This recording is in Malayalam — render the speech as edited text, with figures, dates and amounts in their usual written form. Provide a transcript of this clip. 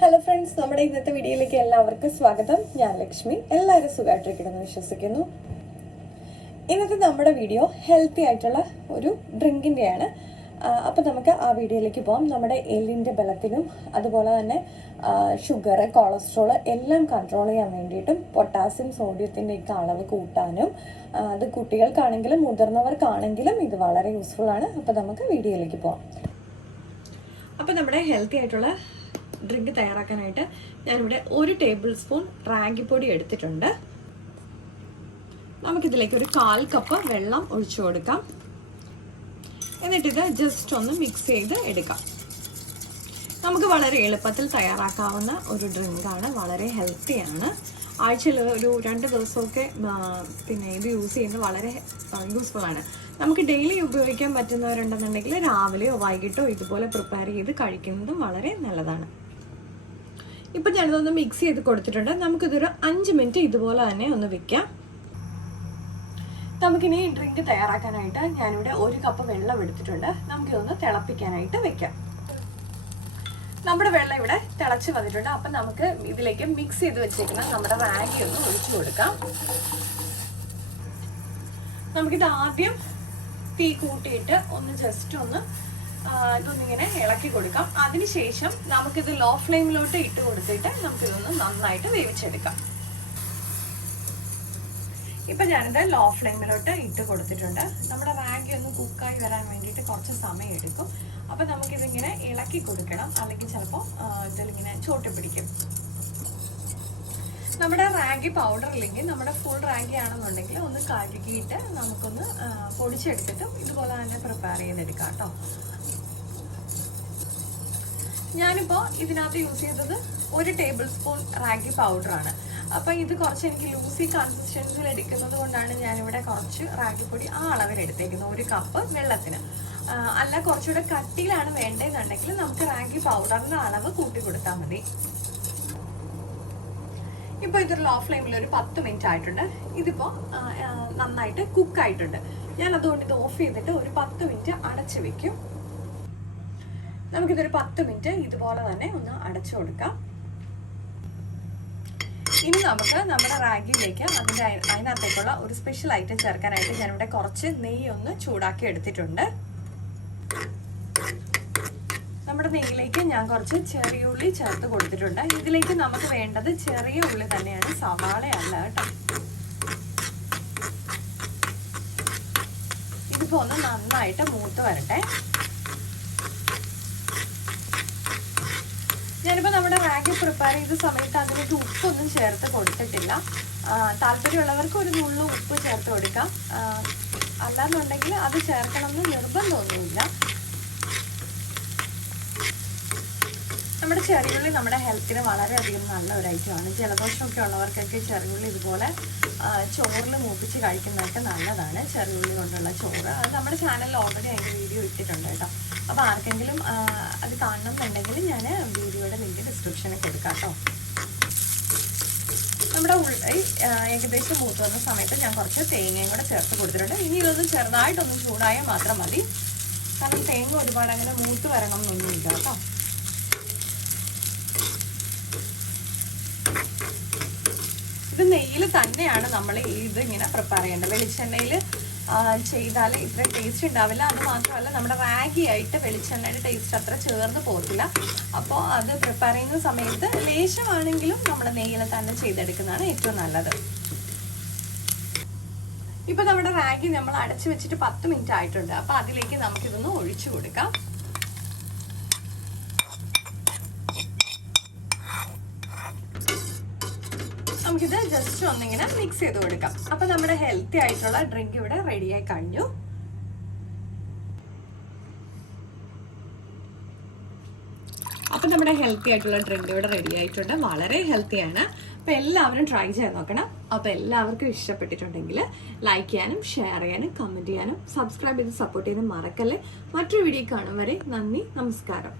ഹലോ ഫ്രണ്ട്സ്, നമ്മുടെ ഇന്നത്തെ വീഡിയോയിലേക്ക് എല്ലാവർക്കും സ്വാഗതം. ഞാൻ ലക്ഷ്മി. എല്ലാവരും സുഖമായിട്ടിരിക്കണമെന്ന് വിശ്വസിക്കുന്നു. ഇന്നത്തെ നമ്മുടെ വീഡിയോ ഹെൽത്തി ആയിട്ടുള്ള ഒരു ഡ്രിങ്കിൻ്റെയാണ്. അപ്പോൾ നമുക്ക് ആ വീഡിയോയിലേക്ക് പോകാം. നമ്മുടെ എല്ലിൻ്റെ ബലത്തിനും അതുപോലെ തന്നെ ഷുഗർ, കൊളസ്ട്രോൾ എല്ലാം കൺട്രോൾ ചെയ്യാൻ വേണ്ടിയിട്ടും പൊട്ടാസ്യം സോഡിയത്തിൻ്റെയൊക്കെ അളവ് കൂട്ടാനും അത് കുട്ടികൾക്കാണെങ്കിലും മുതിർന്നവർക്കാണെങ്കിലും ഇത് വളരെ യൂസ്ഫുൾ ആണ്. അപ്പോൾ നമുക്ക് വീഡിയോയിലേക്ക് പോകാം. അപ്പോൾ നമ്മുടെ ഹെൽത്തി ആയിട്ടുള്ള ഡ്രിങ്ക് തയ്യാറാക്കാനായിട്ട് ഞാനിവിടെ 1 ടേബിൾ സ്പൂൺ റാഗിപ്പൊടി എടുത്തിട്ടുണ്ട്. നമുക്കിതിലേക്ക് ഒരു 1/4 കപ്പ് വെള്ളം ഒഴിച്ചു കൊടുക്കാം. എന്നിട്ടിത് ജസ്റ്റ് ഒന്ന് മിക്സ് ചെയ്ത് എടുക്കാം. നമുക്ക് വളരെ എളുപ്പത്തിൽ തയ്യാറാക്കാവുന്ന ഒരു ഡ്രിങ്കാണ്, വളരെ ഹെൽത്തിയാണ്. ആഴ്ചയിൽ ഒരു 2 ദിവസമൊക്കെ ഇത് യൂസ് ചെയ്യുന്നത് വളരെ യൂസ്ഫുൾ ആണ്. നമുക്ക് ഡെയിലി ഉപയോഗിക്കാൻ പറ്റുന്നവരുണ്ടെന്നുണ്ടെങ്കിൽ രാവിലെയോ വൈകിട്ടോ ഇതുപോലെ പ്രിപ്പയർ ചെയ്ത് കഴിക്കുന്നതും വളരെ നല്ലതാണ്. ഇപ്പം ഞാനിതൊന്ന് മിക്സ് ചെയ്ത് കൊടുത്തിട്ടുണ്ട്. നമുക്കിതൊരു 5 മിനിറ്റ് ഇതുപോലെ തന്നെ ഒന്ന് വെക്കാം. നമുക്കിനി ഈ ഡ്രിങ്ക് തയ്യാറാക്കാനായിട്ട് ഞാനിവിടെ 1 കപ്പ് വെള്ളം എടുത്തിട്ടുണ്ട്. നമുക്കിതൊന്ന് തിളപ്പിക്കാനായിട്ട് വെക്കാം. നമ്മുടെ വെള്ളം ഇവിടെ തിളച്ച് വന്നിട്ടുണ്ട്. അപ്പം നമുക്ക് ഇതിലേക്ക് മിക്സ് ചെയ്ത് വെച്ചേക്കുന്ന നമ്മുടെ റാഗി ഒന്ന് ഒഴിച്ചു കൊടുക്കാം. നമുക്കിത് ആദ്യം തീ കൂട്ടിയിട്ട് ഒന്ന് ജസ്റ്റ് ഒന്ന് ഇതൊന്നിങ്ങനെ ഇളക്കി കൊടുക്കാം. അതിനുശേഷം നമുക്കിത് ലോ ഫ്ലെയിമിലോട്ട് ഇട്ട് കൊടുത്തിട്ട് നമുക്കിതൊന്ന് നന്നായിട്ട് വേവിച്ചെടുക്കാം. ഇപ്പം ഞാനിത് ലോ ഫ്ലെയിമിലോട്ട് ഇട്ട് കൊടുത്തിട്ടുണ്ട്. നമ്മുടെ റാഗി ഒന്ന് കുക്കായി വരാൻ വേണ്ടിയിട്ട് കുറച്ച് സമയം എടുക്കും. അപ്പം നമുക്കിതിങ്ങനെ ഇളക്കി കൊടുക്കണം, അല്ലെങ്കിൽ ചിലപ്പോൾ ഇതിലിങ്ങനെ ചോട്ടി പിടിക്കും. നമ്മുടെ റാഗി പൗഡർ ഇല്ലെങ്കിൽ നമ്മുടെ ഫുൾ റാഗി ആണെന്നുണ്ടെങ്കിൽ ഒന്ന് കഴുകിയിട്ട് നമുക്കൊന്ന് പൊടിച്ചെടുത്തിട്ടും ഇതുപോലെ തന്നെ പ്രിപ്പയർ ചെയ്തെടുക്കാം കേട്ടോ. ഞാനിപ്പോൾ ഇതിനകത്ത് യൂസ് ചെയ്തത് 1 ടേബിൾ സ്പൂൺ റാഗി പൗഡറാണ്. അപ്പം ഇത് കുറച്ച് എനിക്ക് ലൂസി കൺസിസ്റ്റൻസിയിൽ എടുക്കുന്നത് കൊണ്ടാണ് ഞാനിവിടെ കുറച്ച് റാഗിപ്പൊടി ആ അളവിൽ എടുത്തേക്കുന്നത്, 1 കപ്പ് വെള്ളത്തിന്. അല്ല കുറച്ചുകൂടെ കട്ടിയിലാണ് വേണ്ടതെന്നുണ്ടെങ്കിൽ നമുക്ക് റാഗി പൗഡറിൻ്റെ അളവ് കൂട്ടി കൊടുത്താൽ മതി. ഇപ്പോൾ ഇതൊരു ലോ ഫ്ലെയിമിൽ ഒരു 10 മിനിറ്റ് ആയിട്ടുണ്ട്. ഇതിപ്പോൾ നന്നായിട്ട് കുക്കായിട്ടുണ്ട്. ഞാൻ അതുകൊണ്ട് ഇത് ഓഫ് ചെയ്തിട്ട് ഒരു 10 മിനിറ്റ് അടച്ചു വെക്കും. നമുക്കിതൊരു 10 മിനിറ്റ് ഇതുപോലെ തന്നെ ഒന്ന് അടച്ചു കൊടുക്കാം. ഇനി നമുക്ക് നമ്മുടെ റാഗിയിലേക്ക് അതിനകത്തേക്കുള്ള ഒരു സ്പെഷ്യൽ ഐറ്റം ചേർക്കാനായിട്ട് ഞാനിവിടെ കുറച്ച് നെയ്യ് ഒന്ന് ചൂടാക്കി എടുത്തിട്ടുണ്ട്. നമ്മുടെ നെയ്യിലേക്ക് ഞാൻ കുറച്ച് ചെറിയ ഉള്ളി ചേർത്ത് കൊടുത്തിട്ടുണ്ട്. ഇതിലേക്ക് നമുക്ക് വേണ്ടത് ചെറിയ ഉള്ളി തന്നെയാണ്, സവാളയല്ല കേട്ടോ. ഇതിപ്പോ ഒന്ന് നന്നായിട്ട് മൂത്ത് വരട്ടെ. ഞാനിപ്പോൾ നമ്മുടെ റാഗി പ്രിപ്പയർ ചെയ്ത സമയത്ത് അതിലേക്ക് ഉപ്പൊന്നും ചേർത്ത് കൊടുത്തിട്ടില്ല. താല്പര്യമുള്ളവർക്ക് ഒരു നുള്ളു ഉപ്പ് ചേർത്ത് കൊടുക്കാം. അല്ലാന്നുണ്ടെങ്കിൽ അത് ചേർക്കണമെന്ന് നിർബന്ധമൊന്നുമില്ല. നമ്മുടെ ചെറിയുള്ളി നമ്മുടെ ഹെൽത്തിന് വളരെയധികം നല്ല ഒരു ഐറ്റമാണ്. ജലദോഷമൊക്കെ ഉള്ളവർക്കൊക്കെ ചെറിയുള്ളി ഇതുപോലെ ചോറിൽ മൂപ്പിച്ച് കഴിക്കുന്നതൊക്കെ നല്ലതാണ്. ചെറിയുള്ളി കൊണ്ടുള്ള ചോറ് അത് നമ്മുടെ ചാനലിൽ ഓൾറെഡി അതിൻ്റെ വീഡിയോ ഇട്ടിട്ടുണ്ട് കേട്ടോ. അപ്പോൾ ആർക്കെങ്കിലും അത് കാണണം എന്നുണ്ടെങ്കിൽ ഞാൻ വീഡിയോയുടെ ലിങ്ക് ഡിസ്ക്രിപ്ഷനിൽ കൊടുക്കാം കേട്ടോ. നമ്മുടെ ഉള്ളി ഏകദേശം മൂത്ത് വന്ന സമയത്ത് ഞാൻ കുറച്ച് തേങ്ങയും കൂടെ ചേർത്ത് കൊടുത്തിട്ടുണ്ട്. ഇനി ഇതൊന്ന് ചെറുതായിട്ടൊന്ന് ചൂടായാൽ മാത്രം മതി. കാരണം തേങ്ങ ഒരുപാട് അങ്ങനെ മൂത്ത് വരണം എന്നൊന്നുമില്ല കേട്ടോ. ഇത് നെയ്യിൽ തന്നെയാണ് നമ്മൾ ഇതിങ്ങനെ പ്രിപ്പയർ ചെയ്യേണ്ടത്. വെളിച്ചെണ്ണയിൽ ചെയ്താൽ ഇത്ര ടേസ്റ്റ് ഉണ്ടാവില്ല. അത് മാത്രമല്ല നമ്മുടെ റാഗി ആയിട്ട് വെളിച്ചെണ്ണയുടെ ടേസ്റ്റ് അത്ര ചേർന്ന് പോകില്ല. അപ്പോൾ അത് പ്രിപ്പയർ ചെയ്യുന്ന സമയത്ത് ലേശമാണെങ്കിലും നമ്മൾ നെയ്യിൽ തന്നെ ചെയ്തെടുക്കുന്നതാണ് ഏറ്റവും നല്ലത്. ഇപ്പം നമ്മുടെ റാഗി നമ്മൾ അടച്ചു വെച്ചിട്ട് 10 മിനിറ്റ് ആയിട്ടുണ്ട്. അപ്പോൾ അതിലേക്ക് നമുക്കിതൊന്ന് ഒഴിച്ചു കൊടുക്കാം. നമുക്കിത് ജസ്റ്റ് ഒന്നിങ്ങനെ മിക്സ് ചെയ്ത് കൊടുക്കാം. അപ്പം നമ്മുടെ ഹെൽത്തി ആയിട്ടുള്ള ഡ്രിങ്ക് ഇവിടെ റെഡിയായി കഴിഞ്ഞു. അപ്പം നമ്മുടെ ഹെൽത്തി ആയിട്ടുള്ള ഡ്രിങ്ക് ഇവിടെ റെഡി ആയിട്ടുണ്ട്. വളരെ ഹെൽത്തിയാണ്. അപ്പം എല്ലാവരും ട്രൈ ചെയ്ത് നോക്കണം. അപ്പം എല്ലാവർക്കും ഇഷ്ടപ്പെട്ടിട്ടുണ്ടെങ്കിൽ ലൈക്ക് ചെയ്യാനും ഷെയർ ചെയ്യാനും കമൻറ്റ് ചെയ്യാനും സബ്സ്ക്രൈബ് ചെയ്ത് സപ്പോർട്ട് ചെയ്യാനും മറക്കല്ലേ. മറ്റൊരു വീഡിയോ കാണും വരെ നന്ദി, നമസ്കാരം.